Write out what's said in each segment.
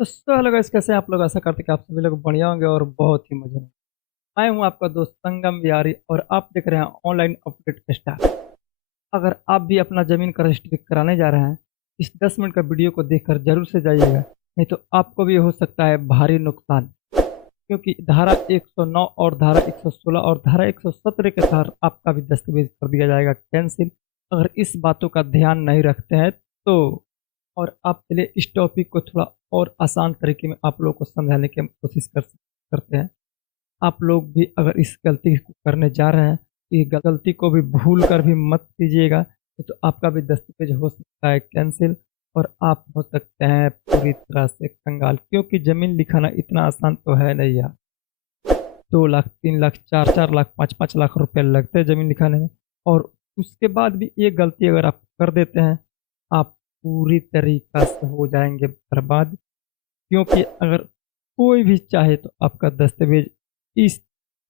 तो hello guys, कैसे हैं आप लोग। आशा करते हैं कि आप सभी लोग बढ़िया होंगे और बहुत ही मजे में। मैं हूं आपका दोस्त संगम बिहारी और आप देख रहे हैं ऑनलाइन अपडेट स्टार। अगर आप भी अपना जमीन का रजिस्ट्री कराने जा रहे हैं, इस 10 मिनट का वीडियो को देखकर जरूर से जाइएगा, नहीं तो आपको भी हो सकता है भारी नुकसान। क्योंकि धारा 109 और धारा 116 और धारा 117 के तहत आपका भी दस्तावेज कर दिया जाएगा कैंसिल, अगर इस बातों का ध्यान नहीं रखते हैं तो। और आप चलिए इस टॉपिक को थोड़ा और आसान तरीके में आप लोगों को समझाने की हम कोशिश करते हैं। आप लोग भी अगर इस गलती को करने जा रहे हैं तो ये गलती को भी भूल कर भी मत कीजिएगा, नहीं तो आपका भी दस्तावेज हो सकता है कैंसिल और आप हो सकते हैं पूरी तरह से कंगाल। क्योंकि जमीन लिखाना इतना आसान तो है नहीं यार। 2 लाख, 3 लाख, 4 4 लाख, 5 5 लाख रुपए लगते हैं जमीन लिखाने में। और उसके बाद भी ये गलती अगर आप कर देते हैं, आप पूरी तरीका से हो जाएंगे बर्बाद। क्योंकि अगर कोई भी चाहे तो आपका दस्तावेज इस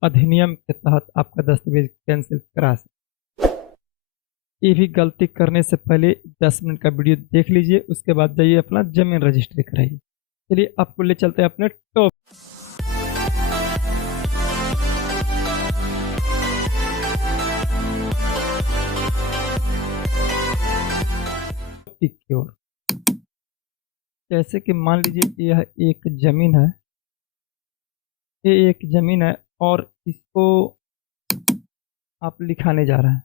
अधिनियम के तहत आपका दस्तावेज कैंसिल करा सकते। ये भी गलती करने से पहले 10 मिनट का वीडियो देख लीजिए, उसके बाद जाइए अपना जमीन रजिस्ट्री कराइए। चलिए आपको ले चलते हैं अपने टॉपिक की ओर। जैसे कि मान लीजिए यह एक जमीन है, ये एक जमीन है और इसको आप लिखाने जा रहे हैं।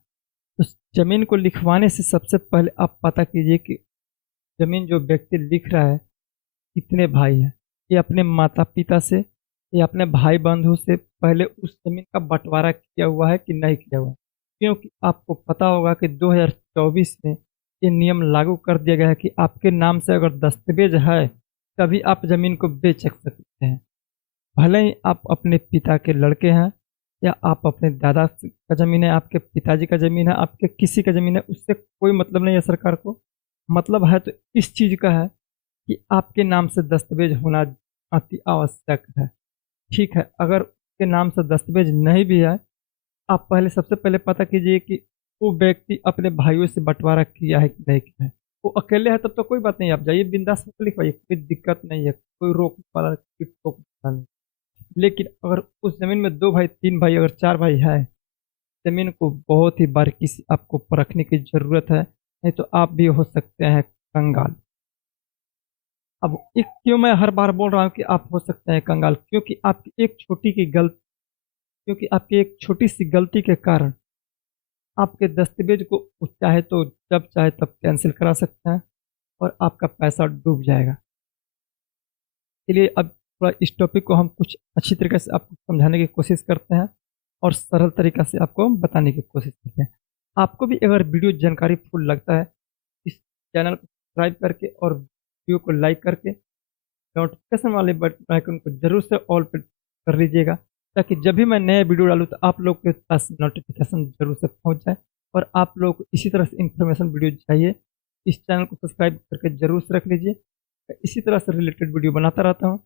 तो जमीन को लिखवाने से सबसे पहले आप पता कीजिए कि जमीन जो व्यक्ति लिख रहा है कितने भाई हैं। ये अपने माता पिता से या अपने भाई बंधु से पहले उस जमीन का बंटवारा किया हुआ है कि नहीं किया हुआ है। क्योंकि आपको पता होगा कि 2024 में ये नियम लागू कर दिया गया है कि आपके नाम से अगर दस्तावेज है तभी आप जमीन को बेच सकते हैं। भले ही आप अपने पिता के लड़के हैं या आप अपने दादा का ज़मीन है, आपके पिताजी का ज़मीन है, आपके किसी का ज़मीन है, उससे कोई मतलब नहीं है सरकार को। मतलब है तो इस चीज़ का है कि आपके नाम से दस्तावेज होना अति आवश्यक है। ठीक है, अगर उसके नाम से दस्तावेज नहीं भी है, आप पहले सबसे पहले पता कीजिए कि वो व्यक्ति अपने भाइयों से बंटवारा किया है कि नहीं किया है। वो अकेले है तब तो कोई बात नहीं, आप जाइए बिंदास होकर लिखवाइए, कोई दिक्कत नहीं है, कोई रोकने वाला कोई टोकने वाला नहीं। लेकिन अगर उस जमीन में 2 भाई, 3 भाई, अगर 4 भाई है, जमीन को बहुत ही बारीकी से आपको परखने की जरूरत है, नहीं तो आप भी हो सकते हैं कंगाल। अब एक क्यों मैं हर बार बोल रहा हूँ कि आप हो सकते हैं कंगाल, क्योंकि आपकी एक छोटी सी गलती के कारण आपके दस्तावेज को वो चाहे तो जब चाहे तब कैंसिल करा सकते हैं और आपका पैसा डूब जाएगा। इसलिए अब थोड़ा इस टॉपिक को हम कुछ अच्छी तरीके से आपको समझाने की कोशिश करते हैं और सरल तरीका से आपको बताने की कोशिश करते हैं। आपको भी अगर वीडियो जानकारी फुल लगता है, इस चैनल को सब्सक्राइब करके और वीडियो को लाइक करके नोटिफिकेशन वाले बटन आइकन को जरूर से ऑल पर कर लीजिएगा, ताकि जब भी मैं नया वीडियो डालूँ तो आप लोग के पास नोटिफिकेशन जरूर से पहुंच जाए। और आप लोग को इसी तरह से इंफॉर्मेशन वीडियो चाहिए, इस चैनल को सब्सक्राइब करके जरूर से रख लीजिए। मैं इसी तरह से रिलेटेड वीडियो बनाता रहता हूँ।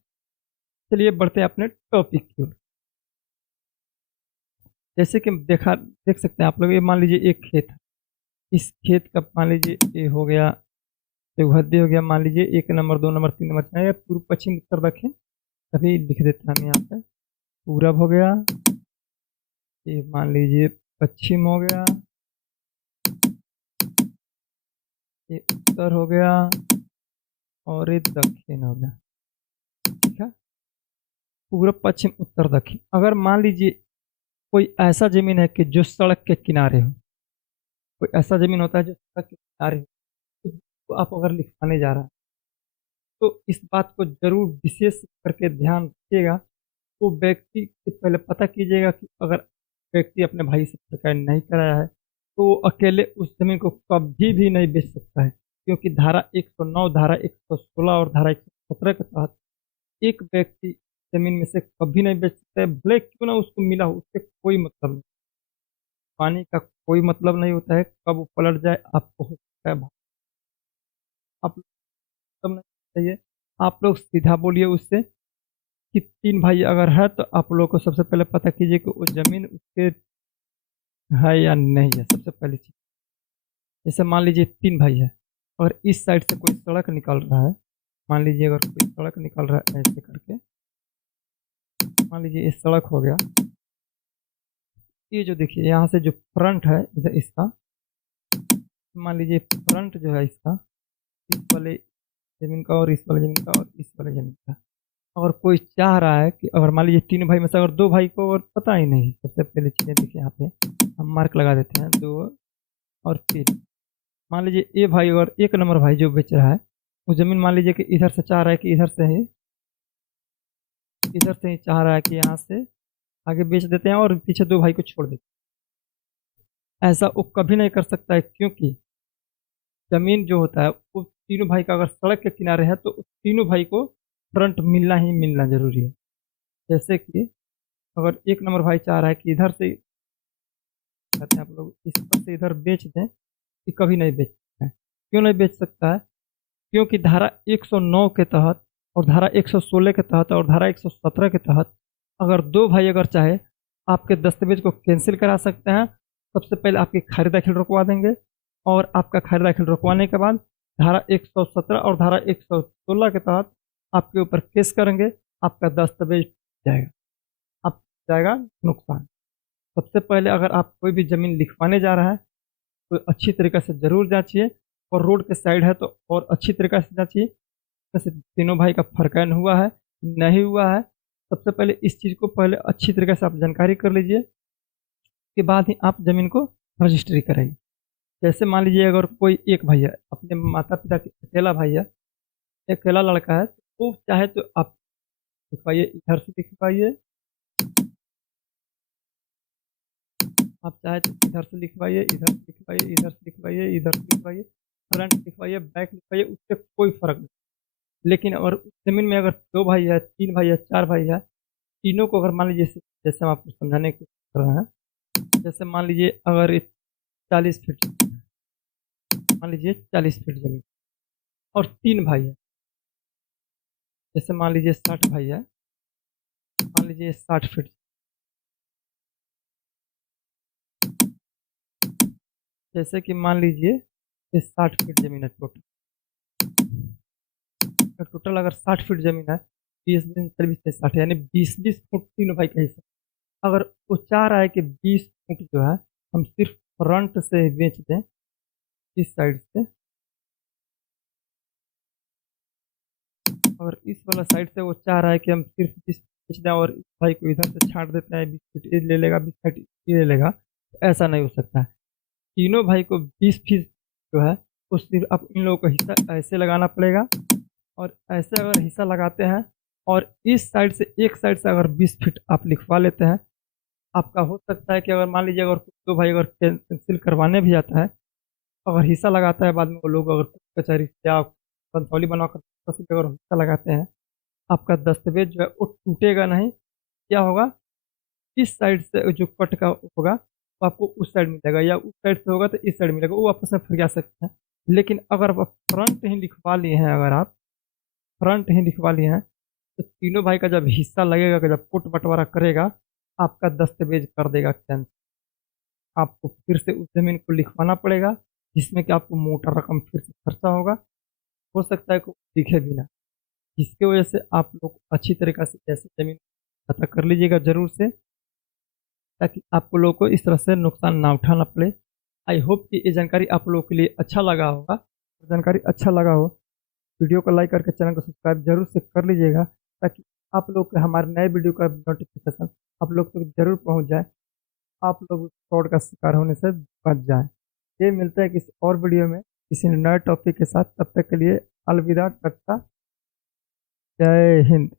चलिए बढ़ते हैं अपने टॉपिक की ओर। जैसे कि देख सकते हैं आप लोग, ये मान लीजिए एक खेत है। इस खेत का मान लीजिए ये हो गया, चौहद्दी हो गया, मान लीजिए 1 नंबर, 2 नंबर, 3 नंबर, 4 या पूर्व पश्चिम उत्तर दक्षिण सभी लिख देते हैं हम यहाँ पे। पूरब हो गया, ये मान लीजिए पश्चिम हो गया, ये उत्तर हो गया और ये दक्षिण हो गया। ठीक है, पूरब पश्चिम उत्तर दक्षिण। अगर मान लीजिए कोई ऐसा जमीन है कि जो सड़क के किनारे हो, कोई ऐसा जमीन होता है जो सड़क के किनारे हो, तो आप अगर लिखवाने जा रहा है तो इस बात को जरूर विशेष करके ध्यान रखिएगा। वो व्यक्ति से पहले पता कीजिएगा कि अगर व्यक्ति अपने भाई से प्रकार नहीं कराया है तो वो अकेले उस जमीन को कभी भी नहीं बेच सकता है। क्योंकि धारा 109, धारा 116 और धारा 117 के तहत एक व्यक्ति जमीन में से कभी नहीं बेच सकता है, भले क्यों ना उसको मिला हो, उससे कोई मतलब नहीं। पानी का कोई मतलब नहीं होता है, कब वो पलट जाए आपको हो सकता है आप मतलब नहीं चाहिए। आप लोग सीधा बोलिए उससे कि 3 भाई अगर है तो आप लोग को सबसे पहले पता कीजिए कि वो जमीन उसके है या नहीं है, सबसे पहली चीज। जैसे मान लीजिए 3 भाई है और इस साइड से कोई सड़क निकल रहा है मान लीजिए अगर कोई सड़क निकल रहा है ऐसे करके, मान लीजिए ये सड़क हो गया। ये जो देखिए यहाँ से जो फ्रंट है इसका, मान लीजिए फ्रंट जो है इसका, इस वाले ज़मीन का और इस वाले ज़मीन का और इस वाले ज़मीन का, अगर कोई चाह रहा है कि अगर मान लीजिए 3 भाई में से अगर 2 भाई को अगर पता ही नहीं, सबसे पहले चीज़ें देखिए यहाँ पे हम मार्क लगा देते हैं 2 और 3। मान लीजिए ये भाई और 1 नंबर भाई जो बेच रहा है, वो ज़मीन मान लीजिए कि इधर से चाह रहा है कि इधर से ही चाह रहा है कि यहाँ से आगे बेच देते हैं और पीछे 2 भाई को छोड़ देते हैं। ऐसा वो कभी नहीं कर सकता है, क्योंकि ज़मीन जो होता है वो तीनों भाई का अगर सड़क के किनारे है तो उस तीनों भाई को फ्रंट मिलना ही मिलना ज़रूरी है। जैसे कि अगर 1 नंबर भाई चाह रहा है कि इधर से कहते हैं आप लोग इस पर से इधर बेच दें, ये कभी नहीं बेच सकता है। क्यों नहीं बेच सकता है? क्योंकि धारा 109 के तहत और धारा 116 के तहत और धारा 117 के तहत अगर 2 भाई अगर चाहे आपके दस्तावेज को कैंसिल करा सकते हैं। सबसे पहले आपकी खारिज दाखिल रुकवा देंगे और आपका खारिज दाखिल रुकवाने के बाद धारा 117 और धारा 116 के तहत आपके ऊपर केस करेंगे, आपका दस्तावेज जाएगा, आप जाएगा नुकसान। सबसे पहले अगर आप कोई भी ज़मीन लिखवाने जा रहा है तो अच्छी तरीके से ज़रूर जांचिए, और रोड के साइड है तो और अच्छी तरीके से जांचिए जैसे तीनों भाई का फर्कैन हुआ है नहीं हुआ है। सबसे पहले इस चीज़ को पहले अच्छी तरीके से आप जानकारी कर लीजिए, के बाद ही आप ज़मीन को रजिस्ट्री कराइए। जैसे मान लीजिए अगर कोई एक भाई है, अपने माता पिता के अकेला भाई है, अकेला लड़का है, तो वो चाहे तो आप लिखवाइए, इधर से लिखवाइए, आप चाहे तो इधर से लिखवाइए, इधर से लिखवाइए, इधर से लिखवाइए, इधर से लिखवाइए, फ्रंट लिखवाइए, बैक लिखवाइए, उससे कोई फ़र्क नहीं। लेकिन अगर उस ज़मीन में अगर 2 भाई है, 3 भाई है, 4 भाई है, तीनों को अगर मान लीजिए जैसे हम आपको समझाने की कोशिश कर रहे हैं, जैसे मान लीजिए अगर ये 40 फीट, मान लीजिए 40 फीट ज़मीन और 3 भाई है, जैसे मान लीजिए 60 भाई है, मान लीजिए 60 फीट, जैसे कि मान लीजिए ये 60 फीट ज़मीन है टोटल। तो टोटल अगर 60 फीट ज़मीन है, 20 20 से 60 यानी 20-20 फुट तीनों भाई का हिस्सा। अगर वो चाह रहा है कि 20 फुट जो है हम सिर्फ फ्रंट से बेच दें, इस साइड से, और इस वाला साइड से वो चाह रहा है कि हम सिर्फ 20 बेच दें और इस भाई को इधर से छाँट देते हैं, 20 फीट ये ले लेगा, 20 फीट ये ले लेगा, तो ऐसा नहीं हो सकता है। तीनों भाई को 20 फीट जो है वो सिर्फ अब इन लोगों को हिस्सा ऐसे लगाना पड़ेगा, और ऐसे अगर हिस्सा लगाते हैं और इस साइड से एक साइड से अगर 20 फीट आप लिखवा लेते हैं, आपका हो सकता है कि अगर मान लीजिए अगर 2 भाई अगर कैंसिल करवाने भी आता है, अगर हिस्सा लगाता है बाद में वो लोग अगर कचहरी या कंसौली बनाकर अगर हिस्सा लगाते हैं, आपका दस्तावेज जो है वो टूटेगा नहीं। क्या होगा, इस साइड से जो कट का होगा वो आपको उस साइड मिलेगा, या उस साइड से होगा तो इस साइड मिलेगा, वो आपस में फिर जा सकते हैं। लेकिन अगर आप फ्रंट ही लिखवा लिए हैं, अगर आप फ्रंट ही लिखवा लिए हैं, तो तीनों भाई का जब हिस्सा लगेगा, कि जब कुट बंटवारा करेगा, आपका दस्तावेज कर देगा कैंसिल। आपको फिर से उस ज़मीन को लिखवाना पड़ेगा, जिसमें कि आपको मोटा रकम फिर से खर्चा होगा, हो सकता है कि दिखे भी ना। जिसकी वजह से आप लोग अच्छी तरीक़े से ऐसे ज़मीन पता कर लीजिएगा ज़रूर से, ताकि आप लोगों को इस तरह से नुकसान ना उठाना पड़े। आई होप कि ये जानकारी आप लोगों के लिए अच्छा लगा होगा। जानकारी अच्छा लगा हो, वीडियो को लाइक करके चैनल को सब्सक्राइब जरूर से कर लीजिएगा, ताकि आप लोग को हमारे नए वीडियो का नोटिफिकेशन आप लोग तक जरूर पहुंच जाए, आप लोग फ्रॉड का शिकार होने से बच जाएं। ये मिलता है किसी और वीडियो में किसी नए टॉपिक के साथ, तब तक के लिए अलविदा, टाटा, जय हिंद।